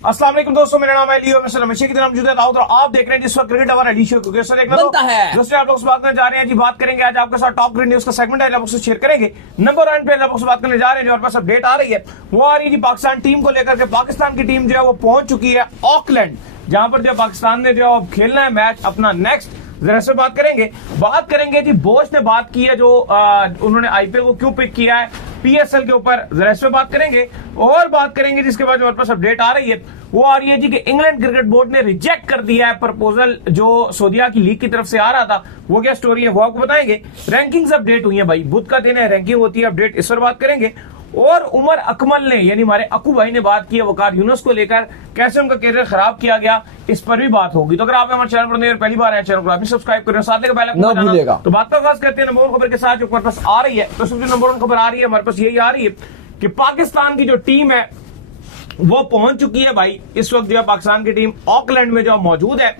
अस्सलाम वालेकुम दोस्तों, मेरा नाम है लियो, मिस्टर हमेशा की तरह मौजूद है दाऊद और आप देख रहे हैं जिस वक्त क्रिकेट हमारा एडिशन क्योंकि सर एक बनता है। दोस्तों आप लोग से बात करने जा रहे हैं जी। बात करेंगे आज आपके साथ टॉप क्रिकेट न्यूज का सेगमेंट है, आप लोग से शेयर करेंगे। नंबर 1 पे आप लोग से बात करने जा रहे हैं जो हमारे पास अपडेट आ रही है वो आ रही है जी पाकिस्तान टीम को लेकर के। पाकिस्तान की टीम जो है वो पहुंच चुकी है ऑकलैंड, जहां पर जो पाकिस्तान ने जो खेलना है मैच अपना नेक्स्ट। जरा से बात करेंगे जी। बोस ने बात की है जो उन्होंने आईपीएल को क्यों पिक किया है पीएसएल के ऊपर, जरा इस पे बात करेंगे। और बात करेंगे जिसके बाद हमारे पास अपडेट आ रही है वो आ रही है जी कि इंग्लैंड क्रिकेट बोर्ड ने रिजेक्ट कर दिया है प्रपोजल जो सऊदीया की लीग की तरफ से आ रहा था। वो क्या स्टोरी है वो आपको बताएंगे। रैंकिंग्स अपडेट हुई है भाई, बुध का दिन है, रैंकिंग होती है, अपडेट इस पर बात करेंगे। और उमर अकमल ने यानी हमारे अकू भाई ने बात की है वकार यूनुस को लेकर, कैसे उनका कैरियर खराब किया गया, इस पर भी बात होगी। तो अगर आप हमारे चैनल पर नए और पहली बार है चैनल को आप सब्सक्राइब करें, साथ लेकर बेल आइकन भूलिएगा। तो बात का आगाज करते हैं नंबर 1 खबर के साथ जो हमारे पास आ रही है। तो सबसे नंबर 1 खबर आ रही है हमारे पास यही आ रही है कि पाकिस्तान की जो टीम है वो पहुंच चुकी है भाई। इस वक्त जो है पाकिस्तान की टीम ऑकलैंड में जो मौजूद है।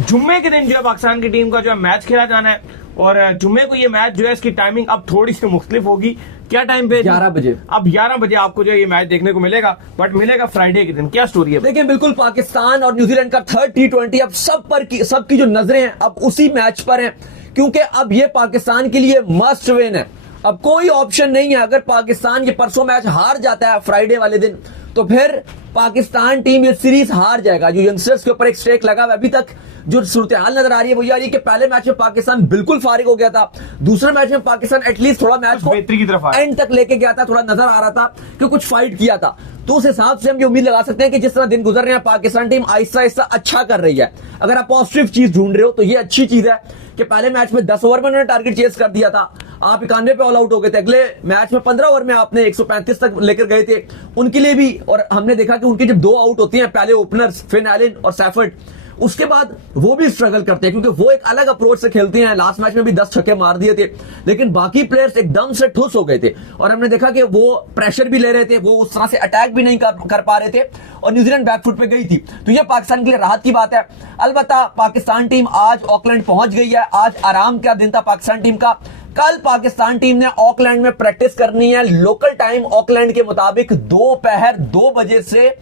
जुम्मे के दिन जो है पाकिस्तान की टीम का जो है मैच खेला जाना है और जुम्मे को ये मैच जो है इसकी टाइमिंग अब थोड़ी सी मुख्तलिफ होगी। क्या टाइम पे? 11 बजे। अब 11 बजे आपको जो ये मैच देखने को मिलेगा, बट मिलेगा फ्राइडे के दिन। क्या स्टोरी है? देखिए बिल्कुल पाकिस्तान और न्यूजीलैंड का थर्ड T20 अब सबकी जो नजरें हैं अब उसी मैच पर हैं, क्योंकि अब ये पाकिस्तान के लिए मस्ट विन है। अब कोई ऑप्शन नहीं है। अगर पाकिस्तान ये परसों मैच हार जाता है फ्राइडे वाले दिन तो फिर पाकिस्तान टीम ये सीरीज हार जाएगा। जो यंगस्टर्स के ऊपर एक स्ट्रेक लगा हुआ अभी तक जो सूरत हाल नजर आ रही है वो ये आ रही है कि पहले मैच में पाकिस्तान बिल्कुल फारिग हो गया था, दूसरे मैच में पाकिस्तान एटलीस्ट थोड़ा मैच को बेहतरी की तरफ एंड तक लेके गया था, थोड़ा नजर आ रहा था कि कुछ फाइट किया था। तो उस हिसाब से हम ये उम्मीद लगा सकते हैं कि जिस तरह दिन गुजर रहे हैं पाकिस्तान टीम आहिस्ता आहिस्ता अच्छा कर रही है। अगर आप पॉजिटिव चीज ढूंढ रहे हो तो ये अच्छी चीज है कि पहले मैच में 10 ओवर में उन्होंने टारगेट चेस कर दिया था, आप 91 पे ऑल आउट हो गए थे। अगले मैच में 15 ओवर में आपने 135 तक लेकर गए थे उनके लिए भी। और हमने देखा कि उनके जब 2 आउट होते हैं पहले ओपनर्स फिन एलन और सैफर्ड, उसके बाद वो भी स्ट्रगल करते हैं क्योंकि वो एक अलग अप्रोच से खेलते हैं। लास्ट मैच में भी 10 छक्के मार दिए थे, लेकिन बाकी प्लेयर्स एकदम से ठुस हो गए थे और हमने देखा कि वो प्रेशर भी ले रहे थे, वो उस तरह से अटैक भी नहीं कर पा रहे थे और न्यूजीलैंड बैकफुट पे गई थी। तो ये पाकिस्तान के लिए राहत की बात है। अलबत्ता पाकिस्तान टीम आज ऑकलैंड पहुंच गई है। आज आराम का दिन था पाकिस्तान टीम का। कल पाकिस्तान टीम ने ऑकलैंड में प्रैक्टिस करनी है लोकल टाइम ऑकलैंड के मुताबिक दोपहर 2 बजे से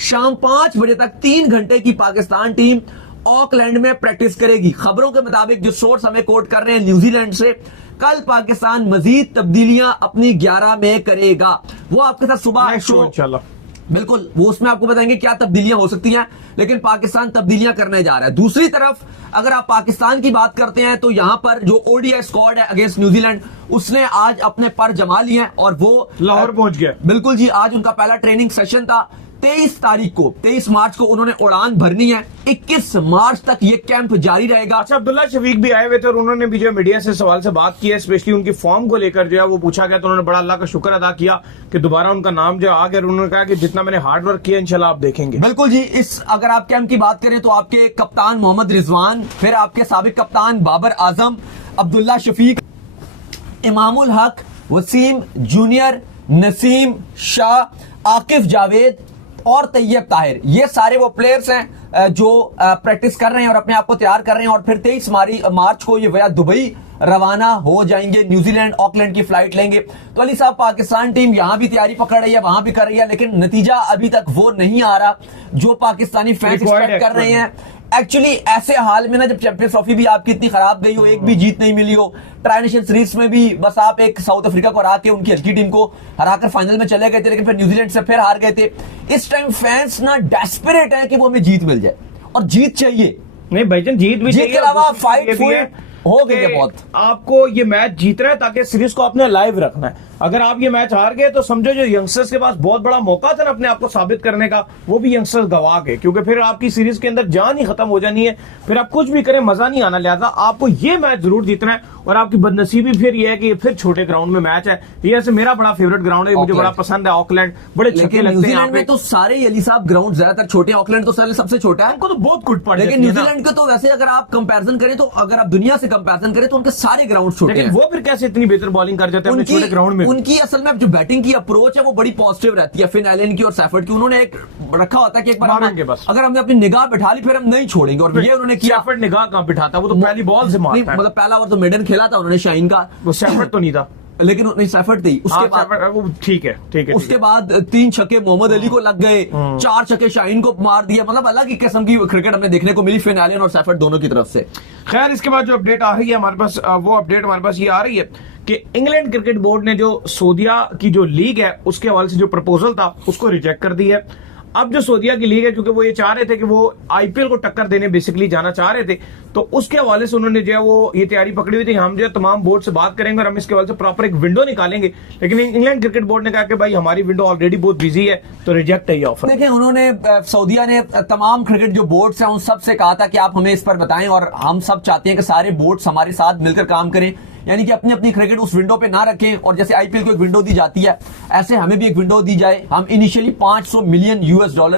शाम 5 बजे तक 3 घंटे की पाकिस्तान टीम ऑकलैंड में प्रैक्टिस करेगी। खबरों के मुताबिक जो सोर्स हमें कोट कर रहे हैं न्यूजीलैंड से, कल पाकिस्तान मजीद तब्दीलियां अपनी 11 में करेगा। वो आपके साथ सुबह इंशाल्लाह बिल्कुल वो उसमें आपको बताएंगे क्या तब्दीलियां हो सकती हैं, लेकिन पाकिस्तान तब्दीलियां करने जा रहा है। दूसरी तरफ अगर आप पाकिस्तान की बात करते हैं तो यहां पर जो ओडीआई स्क्वाड है अगेंस्ट न्यूजीलैंड उसने आज अपने पर जमा लिए हैं और वो लाहौर पहुंच गया। बिल्कुल जी, आज उनका पहला ट्रेनिंग सेशन था। 23 मार्च को उन्होंने उड़ान भरनी है। 21 मार्च तक ये कैंप जारी रहेगा। अच्छा, अब्दुल्ला शफीक भी आए हुए थे और उन्होंने भी जो मीडिया से सवाल से बात की है, स्पेशली उनकी फॉर्म को लेकर जो है वो पूछा गया तो उन्होंने बड़ा अल्लाह का शुक्र अदा किया कि दोबारा उनका नाम जो आ गया। उन्होंने कहा कि जितना मैंने हार्ड वर्क किया इंशाल्लाह आप देखेंगे। बिल्कुल जी, इस अगर आप कैंप की बात करें तो आपके कप्तान मोहम्मद रिजवान, फिर आपके साबिक कप्तान बाबर आजम, अब्दुल्ला शफीक, इमामुल हक, वसीम जूनियर, नसीम शाह, आकिफ जावेद और तैयब ताहिर, ये सारे वो प्लेयर्स हैं जो प्रैक्टिस कर रहे हैं और अपने आप को तैयार कर रहे हैं। और फिर 23 मार्च को ये वया दुबई रवाना हो जाएंगे, न्यूजीलैंड ऑकलैंड की फ्लाइट लेंगे। तो अली साहब पाकिस्तान टीम यहां भी तैयारी पकड़ रही है, वहां भी कर रही है, लेकिन नतीजा अभी तक वो नहीं आ रहा जो पाकिस्तानी फैंस एक्सपेक्ट कर रहे हैं। एक्चुअली ऐसे हाल में ना जब चैंपियंस ट्रॉफी भी आपकी इतनी खराब गई हो, एक भी जीत नहीं मिली हो, ट्राई नेशन सीरीज में भी बस आप एक साउथ अफ्रीका को हरा के उनकी हल्की टीम को हराकर फाइनल में चले गए थे, लेकिन फिर न्यूजीलैंड से फिर हार गए थे। इस टाइम फैंस ना डेस्परेट है कि वो हमें जीत मिल जाए और जीत चाहिए। नहीं भाईजान, जीत भी चाहिए के अलावा फाइट हो गई है बहुत। आपको ये मैच जीतना है ताकि सीरीज को अपने लाइव रखना है। अगर आप ये मैच हार गए तो समझो जो यंगस्टर्स के पास बहुत बड़ा मौका था ना अपने आप को साबित करने का, वो भी यंगस्टर्स गवा गए, क्योंकि फिर आपकी सीरीज के अंदर जान ही खत्म हो जानी है, फिर आप कुछ भी करें मजा नहीं आना। लिहाजा आपको ये मैच जरूर जीतना है। और आपकी बदनसीबी फिर ये है कि फिर छोटे ग्राउंड में मैच है। ये ऐसे मेरा बड़ा फेवरेट ग्राउंड है, मुझे बड़ा पसंद है ऑकलैंड, बड़े छक्के लगते हैं में। तो सारे अली साहब ग्राउंड ज्यादातर छोटे, ऑकलैंड तो सबसे छोटा है, उनको तो बहुत कुट पड़, लेकिन न्यूजीलैंड को तो वैसे अगर आप कंपैरिजन करें तो अगर आप दुनिया से कंपैरिजन करें तो उनके सारे ग्राउंड छोटे हैं। वो फिर कैसे इतनी बेहतर बॉलिंग कर जाते हैं अपने छोटे ग्राउंड में? उनकी असल में जो बैटिंग की अप्रोच है वो बड़ी पॉजिटिव रहती है। फिन एलन की और सैफर्ड की उन्होंने एक रखा होता है कि एक बार अगर हमने अपनी निगाह बैठा ली फिर हम नहीं छोड़ेंगे, और ये उन्होंने किया। निगाह कहाँ बिठाता, वो तो पहली बॉल से मारता है। मतलब पहला ओवर तो मिडन खेला था उन्होंने शाइन का, वो सैफर्ड तो नहीं था। लेकिन नहीं सैफर्ड थी उसके बाद, ठीक है उसके बाद 3 छक्के मोहम्मद अली को लग गए, 4 छक्के शाहीन को मार दिया। मतलब अलग ही किस्म की क्रिकेट हमने देखने को मिली फिनालियन और सैफर्ड दोनों की तरफ से। खैर इसके बाद जो अपडेट आ रही है हमारे पास, वो अपडेट हमारे पास ये आ रही है कि इंग्लैंड क्रिकेट बोर्ड ने जो सऊदीया की जो लीग है उसके हवाले से जो प्रपोजल था उसको रिजेक्ट कर दी है। अब जो सऊदीया की लीग है, क्योंकि वो ये चाह रहे थे कि वो आईपीएल को टक्कर देने बेसिकली जाना चाह रहे थे, तो उसके हवाले से उन्होंने जो है वो ये तैयारी पकड़ी हुई थी, हम जो है तमाम बोर्ड से बात करेंगे और हम इसके हवाले से प्रॉपर एक विंडो निकालेंगे। लेकिन इंग्लैंड क्रिकेट बोर्ड ने कहा कि भाई हमारी विंडो ऑलरेडी बहुत बिजी है, तो रिजेक्ट है ये ऑफर। देखिए उन्होंने सऊदीया ने तमाम क्रिकेट जो बोर्ड्स हैं उन सब से कहा था कि आप हमें इस पर बताएं, और हम सब चाहते हैं कि सारे बोर्ड्स हमारे साथ मिलकर काम करें, यानी कि अपनी अपनी क्रिकेट उस विंडो पे ना रखें। और जैसे आईपीएल को एक विंडो दी जाती है, ऐसे हमें भी एक विंडो दी जाए। हम इनिशियली $500 मिलियन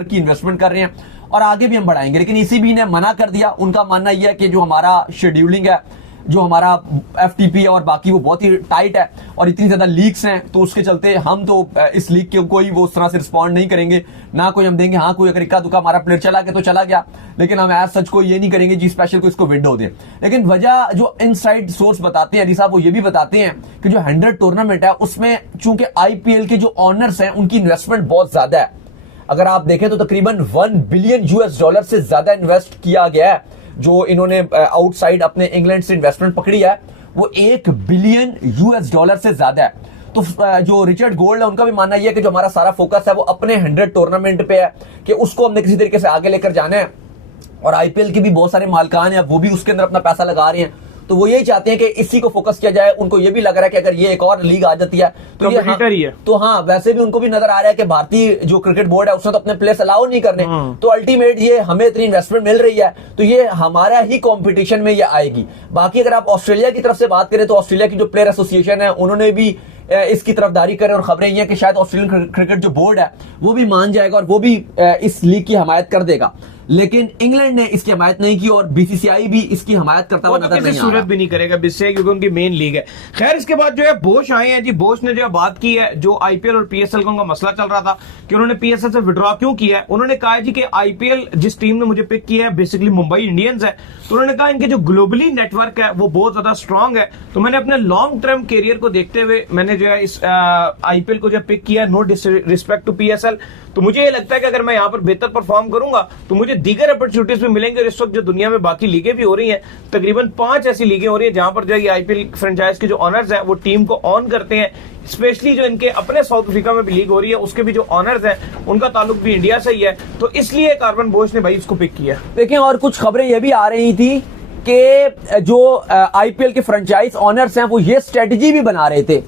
की इन्वेस्टमेंट कर रहे हैं और आगे भी हम बढ़ाएंगे, लेकिन ईसीबी ने मना कर दिया। उनका मानना यह है कि जो हमारा शेड्यूलिंग है, जो हमारा एफटीपी है और बाकी वो बहुत ही टाइट है और इतनी ज्यादा लीग्स हैं, तो उसके चलते हम तो इस लीग के कोई वो उस तरह से रिस्पॉन्ड नहीं करेंगे, ना कोई हम देंगे। हाँ, कोई अगर इक्का दुक्का हमारा प्लेयर चला गया तो चला गया, लेकिन हम एज सच को ये नहीं करेंगे जी स्पेशल को इसको विंडो दें। लेकिन वजह जो इनसाइड सोर्स बताते हैं अली साहब, वो ये भी बताते हैं कि जो 100 टूर्नामेंट है उसमें चूंकि आईपीएल के जो ऑनर्स हैं उनकी इन्वेस्टमेंट बहुत ज्यादा है। अगर आप देखें तो तकरीबन $1 बिलियन से ज्यादा इन्वेस्ट किया गया है। जो इन्होंने आउटसाइड अपने इंग्लैंड से इन्वेस्टमेंट पकड़ी है वो $1 बिलियन से ज्यादा है। तो जो रिचर्ड गोल्ड है उनका भी मानना यह है कि जो हमारा सारा फोकस है वो अपने 100 टूर्नामेंट पे है कि उसको हमने किसी तरीके से आगे लेकर जाना है। और आईपीएल के भी बहुत सारे मालिकान हैं, वो भी उसके अंदर अपना पैसा लगा रहे हैं, तो वो यही चाहते हैं कि इसी को फोकस किया जाए। उनको ये भी लग रहा है कि अगर ये एक और लीग आ जाती है तो ये ही है। तो हाँ, वैसे भी उनको भी नजर आ रहा है कि भारतीय जो क्रिकेट बोर्ड है उसने तो अपने प्लेयर्स अलाउ नहीं करने, तो अल्टीमेट ये हमें इतनी इन्वेस्टमेंट मिल रही है तो ये हमारा ही कंपटीशन में ये आएगी। बाकी अगर आप ऑस्ट्रेलिया की तरफ से बात करें तो ऑस्ट्रेलिया की जो प्लेयर एसोसिएशन है उन्होंने भी इसकी तरफदारी करें और खबरें ये हैं कि शायद ऑस्ट्रेलियन क्रिकेट जो बोर्ड है वो भी मान जाएगा और वो भी इस लीग की हमायत कर देगा। लेकिन इंग्लैंड ने इसकी हमायत नहीं की और बीसीसीआई भी इसकी हमायत करता हुआ नजर नहीं आ रहा। सूरत भी नहीं करेगा बीसीसीआई, क्योंकि उनकी मेन लीग है। खैर इसके बाद जो है बोश आए हैं जी, बोश ने जो है बात की है, जो आईपीएल और पीएसएल का उनका मसला चल रहा था कि उन्होंने पीएसएल से विड्रॉ क्यों किया है। उन्होंने कहा जी कि आईपीएल जिस टीम ने मुझे पिक किया है बेसिकली मुंबई इंडियंस है, तो उन्होंने कहा इनके जो ग्लोबली नेटवर्क है वो बहुत ज्यादा स्ट्रांग है, तो मैंने अपने लॉन्ग टर्म कैरियर को देखते हुए मैंने जो है इस आईपीएल को जो पिक किया, नो डिसरिस्पेक्ट टू पीएसएल। तो मुझे ये लगता है कि अगर मैं यहाँ पर बेहतर परफॉर्म करूंगा तो मुझे दीगर अपॉर्चुनिटीज भी मिलेंगे। और इस वक्त जो दुनिया में बाकी लीगें भी हो रही हैं, तकरीबन 5 ऐसी लीगें हो रही है जहां पर जो ये आईपीएल फ्रेंचाइज के जो ऑनर्स हैं वो टीम को ऑन करते हैं। स्पेशली जो इनके अपने साउथ अफ्रीका में भी लीग हो रही है उसके भी जो ऑनर्स हैं उनका ताल्लुक भी इंडिया से ही है, तो इसलिए कार्बन बोश ने भाई इसको पिक किया। देखिए और कुछ खबरें ये भी आ रही थी कि जो आईपीएल के फ्रेंचाइज ऑनर्स हैं वो ये स्ट्रेटजी भी बना रहे थे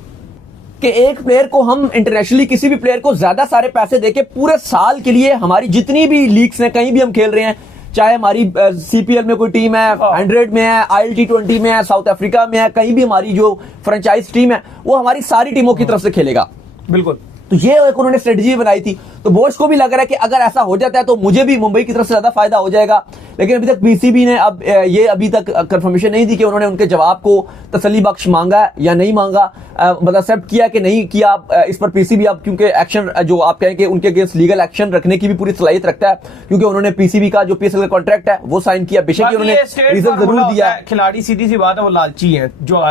कि एक प्लेयर को हम इंटरनेशनली किसी भी प्लेयर को ज्यादा सारे पैसे देके पूरे साल के लिए हमारी जितनी भी लीग्स हैं कहीं भी हम खेल रहे हैं, चाहे हमारी सीपीएल में कोई टीम है, 100 में है, ILT20 में है, साउथ अफ्रीका में है, कहीं भी हमारी जो फ्रेंचाइज टीम है वो हमारी सारी टीमों की तरफ से खेलेगा। बिल्कुल, तो ये एक उन्होंने स्ट्रेटजी बनाई थी। तो बोश को भी लग रहा है कि अगर ऐसा हो जाता है तो मुझे भी मुंबई की तरफ से ज्यादा फायदा हो जाएगा। लेकिन अभी तक पीसीबी ने अब ये अभी तक कंफर्मेशन नहीं दी कि उन्होंने उनके जवाब को तसल्ली बख्श मांगा या नहीं मांगा, मतलब एक्सेप्ट किया कि नहीं किया। इस पर पीसीबी अब क्योंकि एक्शन जो आप कहें कि उनके अगेंस्ट लीगल एक्शन रखने की भी पूरी सलाहियत रखता है, क्योंकि उन्होंने पीसीबी का जो पीएसएल का कॉन्ट्रैक्ट है वो साइन किया, बेशक उन्होंने रीजन जरूर दिया। खिलाड़ी सीधी सी बात है वो लालची है, जो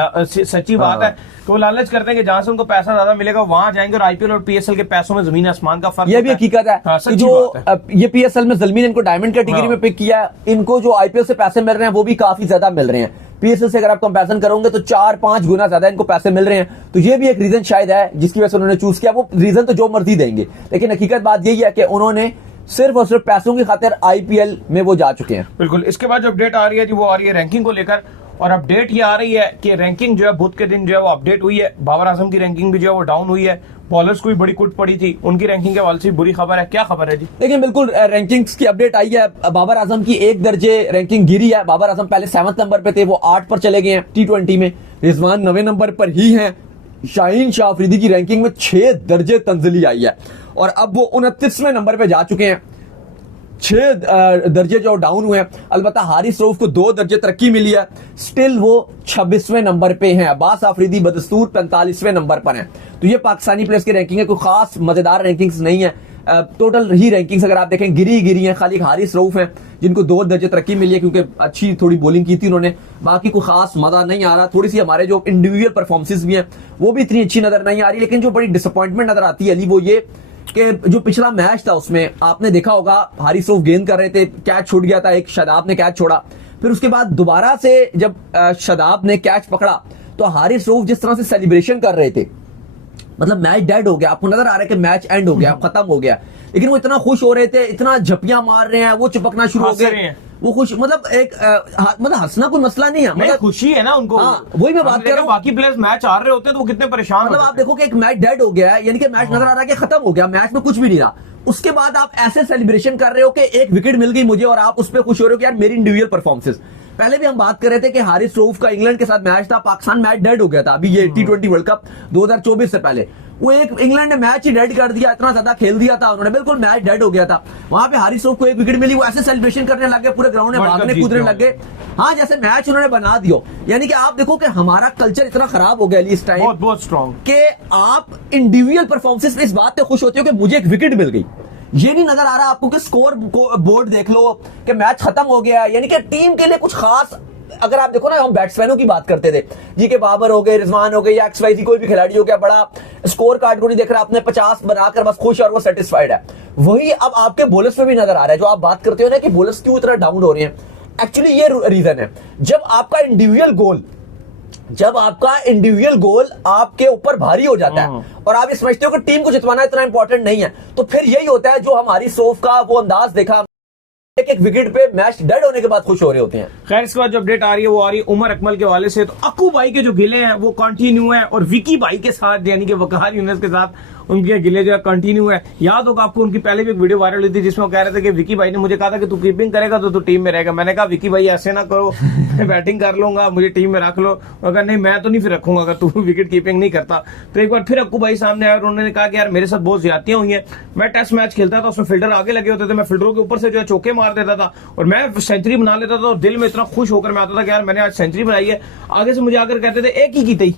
सच्ची बात है कि वो लालच करते हैं कि जहां से उनको पैसा ज्यादा मिलेगा वहां जाएंगे, और आईपीएल और पीएसएल के पैसों में जमीन आसमान का फर्क। ये भी हकीकत है। हाँ, जो ये पीएसएल में जलमीन इनको डायमंड कैटेगरी में पिक किया है, इनको जो आईपीएल से पैसे मिल रहे हैं वो भी काफी ज्यादा मिल रहे हैं। पीएसएल से अगर आप कंपैरिजन करोगे तो 4-5 गुना ज्यादा इनको पैसे मिल रहे हैं। तो ये भी एक रीजन शायद है जिसकी वजह से उन्होंने चूज किया। वो रीजन तो जो मर्जी देंगे, लेकिन हकीकत बात यही है कि उन्होंने सिर्फ और सिर्फ पैसों की खातिर आईपीएल में वो जा चुके हैं। बिल्कुल। इसके बाद जो अपडेट आ रही है जी वो आ रही है रैंकिंग को लेकर, और अपडेट ये आ रही है कि रैंकिंग जो है बुध के दिन जो है वो अपडेट हुई है। बाबर आजम की रैंकिंग भी जो है वो डाउन हुई है, बॉलर्स को भी बड़ी कुट पड़ी थी, उनकी रैंकिंग के हवाले से बुरी खबर है। क्या खबर है जी? देखिए बिल्कुल रैंकिंग्स की अपडेट आई है। बाबर आजम की 1 दर्जे रैंकिंग गिरी है। बाबर आजम पहले 7वें नंबर पे थे, वो 8 पर चले गए हैं T20 में। रिजवान 9वें नंबर पर ही हैं। शाहीन शाह अफरीदी की रैंकिंग में 6 दर्जे तंजली आई है और अब वो 29वें नंबर पे जा चुके हैं। 6 दर्जे जो डाउन हुए हैं। अलबत्ता हारिस रऊफ को 2 दर्जे तरक्की मिली है, स्टिल वो 26वें नंबर पे हैं। अब्बास आफरीदी बदस्तूर 45वें नंबर पर हैं। तो ये पाकिस्तानी प्लेयर्स की रैंकिंग है, कोई खास मजेदार रैंकिंग्स नहीं है। टोटल ही रैंकिंग्स अगर आप देखें गिरी हैं, खाली हारिस रऊफ हैं जिनको 2 दर्जे तरक्की मिली है क्योंकि अच्छी थोड़ी बॉलिंग की थी उन्होंने, बाकी को खास मजा नहीं आ रहा। थोड़ी सी हमारे जो इंडिविजुअल परफॉर्मेंसेस भी हैं वो भी इतनी अच्छी नजर नहीं आ रही, लेकिन जो बड़ी डिसअपॉइंटमेंट नजर आती है अली वो ये कि जो पिछला मैच था उसमें आपने देखा होगा हारिस रऊफ गेंद कर रहे थे, कैच छूट गया था, एक शादाब ने कैच छोड़ा, फिर उसके बाद दोबारा से जब शादाब ने कैच पकड़ा तो हारिस रऊफ जिस तरह से सेलिब्रेशन कर रहे थे, मतलब मैच डेड हो गया, आपको नजर आ रहा है कि मैच एंड हो गया, खत्म हो गया, लेकिन वो इतना खुश हो रहे थे, इतना झपियां मार रहे हैं, वो चिपकना शुरू हो गए, वो खुश, मतलब एक मतलब हंसना कोई मसला नहीं है, मतलब खुशी है ना उनको। हाँ, वही मैं बात कर रहा हूँ। बाकी प्लेयर्स मैच हार रहे होते हैं तो वो कितने परेशान, मतलब आप देखो कि एक मैच डेड हो गया है, यानी कि मैच नजर आ रहा है कि खत्म हो गया, मैच में कुछ भी नहीं रहा, उसके बाद आप ऐसे सेलिब्रेशन कर रहे हो कि एक विकेट मिल गई मुझे और आप उस पर खुश हो रहे हो कि यार मेरी इंडिविजुअल परफॉर्मेंसेस। पहले भी हम बात कर रहे थे कि हारिस रऊफ का इंग्लैंड के साथ मैच था, पाकिस्तान मैच डेड हो गया था, अभी ये T20 वर्ल्ड कप 2024 से पहले वो एक इंग्लैंड ने मैच ही डेड कर दिया, इतना ज्यादा खेल दिया था उन्होंने, बिल्कुल मैच डेड हो गया था, वहां पे हारिस रऊफ को एक विकेट मिली, वो ऐसे सेलिब्रेशन करने लग गए, पूरे ग्राउंड में भागने कूदने लग गए, हाँ जैसे मैच उन्होंने बना दिया। यानी कि आप देखो कि हमारा कल्चर इतना खराब हो गया इस टाइम, बहुत स्ट्रॉन्ग, कि आप इंडिविजुअल परफॉर्मेंसेस पे इस बात पे खुश होते हो कि मुझे एक विकेट मिल गई, ये नहीं नजर आ रहा आपको कि स्कोर बोर्ड देख लो कि मैच खत्म हो गया, यानी कि टीम के लिए कुछ खास, अगर आप देखो ना हम बैट्समैनों की बात करते थे जी के बाबर हो गए, रिजवान हो गए या XYZ कोई भी खिलाड़ी हो गया, बड़ा स्कोर कार्ड को नहीं देख रहा, आपने 50 बनाकर बस खुश और वो सेटिस्फाइड है, वही अब आपके बॉलर्स में भी नजर आ रहा है। जो आप बात करते हो ना कि बॉलर्स क्यों इतना डाउन हो रहे हैं, एक्चुअली ये रीजन है, जब आपका इंडिविजुअल गोल आपके ऊपर भारी हो जाता है और आप ये समझते हो कि टीम को जितवाना इतना इंपॉर्टेंट नहीं है, तो फिर यही होता है जो हमारी सोफ का वो अंदाज देखा, एक विकेट पे मैच डेड होने के बाद खुश हो रहे होते हैं। खैर इसके बाद जो अपडेट आ रही है वो आ रही है उमर अकमल के हवाले से, तो अक्कू भाई के जो गिले हैं वो कंटिन्यू है और विकी भाई के साथ यानी कि वकार यूनुस के साथ उनके गिले जो है कंटिन्यू है। याद होगा आपको उनकी पहले भी एक वीडियो वायरल हुई थी जिसमें वो कह रहे थे कि विकी भाई ने मुझे कहा था कि तू कीपिंग करेगा तो तू टीम में रहेगा, मैंने कहा विकी भाई ऐसे ना करो, मैं बैटिंग कर लूंगा, मुझे टीम में रख लो, अगर नहीं मैं तो नहीं फिर रखूंगा अगर तू विकेट कीपिंग नहीं करता। तो एक बार फिर अक्कू भाई सामने आए और उन्होंने कहा कि यार मेरे साथ बहुत ज्यादतियां हुई हैं, मैं टेस्ट मैच खेलता था उसमें फील्डर आगे लगे होते थे, मैं फील्डरों के ऊपर से जो है चौके मार देता था और मैं सेंचुरी बना लेता था और दिल में इतना खुश होकर मैं आता था कि यार मैंने आज सेंचुरी बनाई है। आगे से मुझे आकर कहते थे एक ही की थी,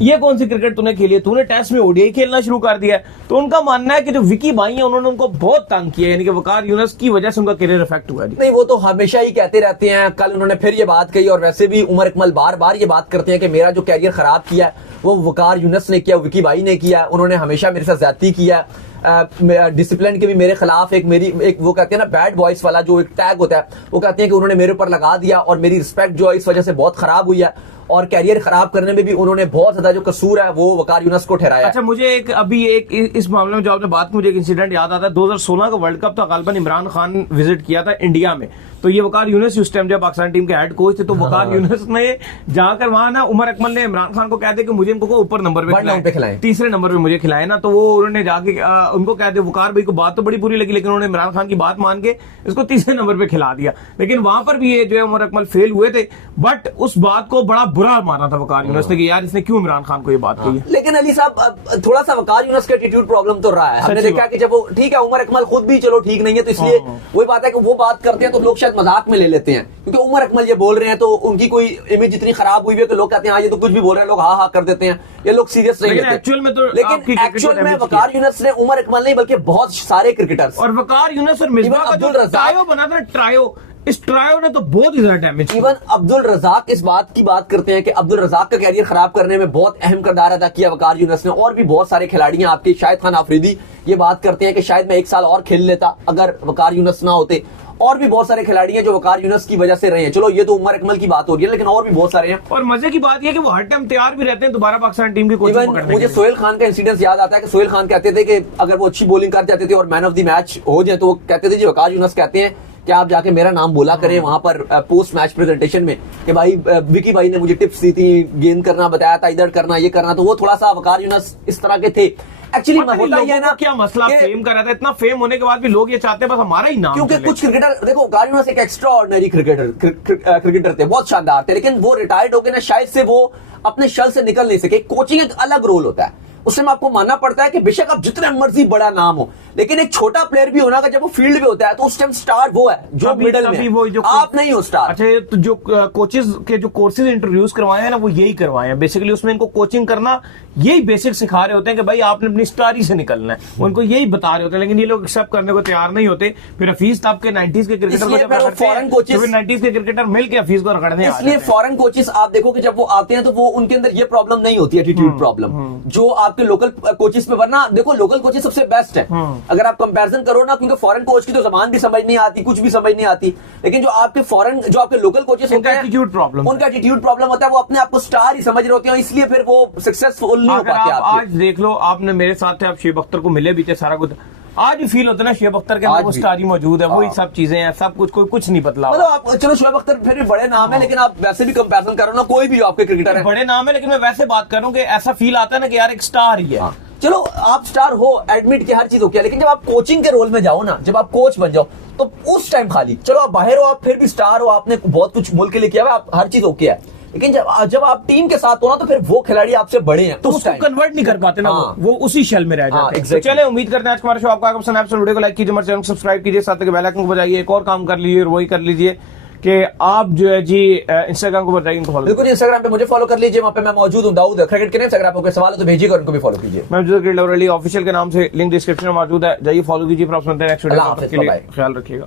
ये कौन सी क्रिकेट तूने खेली है, तूने टेस्ट में ओडीआई खेलना शुरू कर दिया है। तो उनका मानना है कि जो विकी भाई है उन्होंने उनको बहुत तंग किया, यानी कि वकार यूनुस की वजह से उनका करियर इफेक्ट हुआ है। नहीं वो तो हमेशा ही कहते रहते हैं, कल उन्होंने फिर ये बात कही और वैसे भी उमर अकमल बार बार ये बात करते हैं कि मेरा जो कैरियर खराब किया है वो वकार यूनुस ने किया, विकी भाई ने किया, उन्होंने हमेशा मेरे साथ ज्यादती किया, डिसिप्लिन के भी मेरे खिलाफ एक वो कहते हैं ना बैड वॉइस वाला जो एक टैग होता है, वो कहते हैं कि उन्होंने मेरे ऊपर लगा दिया और मेरी रिस्पेक्ट जो है इस वजह से बहुत खराब हुई है और कैरियर खराब करने में भी उन्होंने बहुत ज्यादा जो कसूर है वो वकार यूनुस को ठहराया। अच्छा मुझे एक इस मामले में जो आपने बात, मुझे एक इंसिडेंट याद आता है, 2016 का वर्ल्ड कप था, गालिबन इमरान खान विजिट किया था इंडिया में, तो ये वकार यूनुस उस टाइम जब पाकिस्तान टीम के हेड कोच थे, तो वकार यूनुस ने जाकर वहां ना उमर अकमल ने इमरान खान को कह दिया कि मुझे इनको ऊपर नंबर पे खिलाए, तीसरे नंबर पे मुझे खिलाए ना, तो वो उन्होंने जाके उनको कह दिया, वकार भाई को बात तो बड़ी बुरी लगी लेकिन उन्होंने इमरान खान की बात मान के इसको तीसरे नंबर पे खिला दिया, लेकिन वहां पर भी ये जो है उमर अकमल फेल हुए थे, बट उस बात को बड़ा बुरा माना था वकार यूनुस ने कि यार इसने क्यों इमरान खान को ये बात कही। लेकिन अली साहब थोड़ा सा वकार यूनुस का एटीट्यूड प्रॉब्लम तो रहा है, हमने देखा कि जब वो ठीक है उमर अकमल खुद भी चलो ठीक नहीं है, तो इसलिए वही बात है कि वो बात करते हैं तो लोग शायद मजाक में ले लेते हैं, क्योंकि उमर अकमल ये बोल रहे हैं तो उनकी कोई इमेज इतनी खराब हुई है तो लोग कहते हैं हाँ ये तो कुछ भी बोल रहे हैं, लोग हाँ हाँ कर देते हैं, ये लोग सीरियस नहीं लेते। लेकिन एक्चुअल में वकार यूनुस ने उमर अकमल नहीं बल्कि बहुत सारे क्रिकेटर्स और वकार यूनुस और मिसबाह का जो ट्रायो बना था, ट्रायो, इस ट्रायो ने तो बहुत ही ज्यादा डैमेज। इवन अब्दुल रजाक इस बात की बात करते हैं कि अब्दुल रजाक का कैरियर खराब करने में बहुत अहम किरदार अदा किया वकार यूनुस ने, और भी बहुत सारे खिलाड़ी हैं आपके, शाहिद खान आफरीदी ये बात करते हैं कि शायद मैं 1 साल और खेल लेता अगर वकार यूनुस ना होते, और भी बहुत सारे खिलाड़ी हैं जो वकार यूनुस की वजह से रहे हैं। चलो ये तो उमर अकमल की बात हो रही है, लेकिन और भी बहुत सारे हैं। और मजे की बात यह कि वो हर टाइम तैयार भी रहते हैं दोबारा पाकिस्तान टीम की कोचिंग पकड़ने के लिए। मुझे सोहेल खान का इंसिडेंस याद आता है कि सोहेल खान कहते थे कि अगर वो अच्छी बॉलिंग कर जाते थे और मैन ऑफ द मैच हो जाए तो वो कहते थे जी वकार यूनुस कहते हैं कि आप जाके मेरा नाम बोला करें वहां पर पोस्ट मैच प्रेजेंटेशन में कि भाई विकी भाई ने मुझे टिप्स दी थी, गेंद करना बताया था, इधर करना ये करना, तो वो थोड़ा सा वकार यूनुस इस तरह के थे। एक्चुअली होता ही है ना, क्या मसला फेम कर रहा था, इतना फेम होने के बाद भी लोग ये चाहते हैं बस हमारा ही नाम, क्योंकि कुछ क्रिकेटर देखो वकार यूनुस एक एक्स्ट्रा ऑर्डिनरी क्रिकेटर थे, बहुत शानदार थे, लेकिन वो रिटायर्ड हो गए ना, शायद से वो अपने शल से निकल नहीं सके। कोचिंग एक अलग रोल होता है, उसमें आपको मानना पड़ता है कि बेशक आप जितना मर्जी बड़ा नाम हो, लेकिन एक छोटा प्लेयर भी होना, जब वो फील्ड पे होता है तो उस टाइम स्टार वो है जो मिडल में है। आप नहीं हो स्टार। अच्छा, ये तो जो कोचेस के जो कोर्सेज इंट्रोड्यूस करवाए हैं ना, वो यही करवाए हैं बेसिकली। उसमें इनको कोचिंग करना यही बेसिक सिखा रहे होते हैं कि भाई आपने अपनी स्टारी से निकलना है, उनको यही बता रहे होते हैं। लेकिन ये लोग एक्सेप्ट करने को तैयार नहीं होते। फिर हफीज साहब के 90s के क्रिकेटर को जब रगड़ते हैं, तो फिर 90s के क्रिकेटर मिलकर हफीज को रगड़ने आ जाते हैं। इसलिए फॉरेन कोचेस आप देखो कि जब वो आते हैं तो वो उनके अंदर ये प्रॉब्लम नहीं होती, एटीट्यूड प्रॉब्लम जो आपके लोकल कोचेस में। वरना देखो लोकल कोचेस सबसे बेस्ट है अगर आप कंपैरिजन करो ना, क्योंकि फॉरेन कोच की तो जबान भी समझ नहीं आती, कुछ भी समझ नहीं आती। लेकिन जो आपके लोकल कोचेस होते हैं, एटीट्यूड प्रॉब्लम, उनका एटीट्यूड प्रॉब्लम होता है। वो अपने आप को स्टार ही समझ रहे होते हैं, इसलिए फिर वो सक्सेसफुल नहीं हो पाते। आज देख लो, आपने मेरे साथ थे, आप शेब अख्तर को मिले भी थे, सारा कुछ आज भी फील होता है ना शेब अख्तर के अंदर वो स्टारी मौजूद है, वही सब चीजें हैं, सब कुछ, कोई कुछ नहीं बदला। मतलब आप चलो शोएब अख्तर फिर भी बड़े नाम है, लेकिन आप वैसे भी कंपैरिजन करो ना, कोई भी आपके क्रिकेटर है बड़े नाम है, लेकिन मैं वैसे बात कर रहा हूँ कि ऐसा फील आता है ना कि यार एक स्टार ही है। चलो आप स्टार हो, एडमिट की हर चीज ओके है, लेकिन जब आप कोचिंग के रोल में जाओ ना, जब आप कोच बन जाओ, तो उस टाइम खाली चलो आप बाहर हो, आप फिर भी स्टार हो, आपने बहुत कुछ मुल्क के लिए किया हुआ, आप हर चीज ओके है। लेकिन जब आप टीम के साथ हो ना, तो फिर वो खिलाड़ी आपसे बड़े हैं, तो उसको कन्वर्ट नहीं कर पाते ना, वो उसी शेल में रह जाते हैं। तो चले, उम्मीद करते हैं आज हमारा शो आपको पसंद आया। वीडियो को लाइक कीजिए, हमारे चैनल को सब्सक्राइब कीजिए, साथ में बेल आइकन को बजाइए। एक और काम कर लीजिए और वही कर लीजिए कि आप जो है जी इंस्टाग्राम को बताइए, इनको फॉलो बिल्कुल। इंस्टाग्राम पे मुझे फॉलो कर लीजिए, वहां पे मैं मौजूद हूं, दाऊद क्रिकेट के नेम से। अगर आपको कोई सवाल है तो भेजिएगा, उनको भी फॉलो कीजिए। मैं क्रिकेट लवर अली ऑफिशियल के नाम से, लिंक डिस्क्रिप्शन में मौजूद है, जाइए फॉलो कीजिए। फिर आप सुनते हैं नेक्स्ट वीडियो, ख्याल रखिएगा।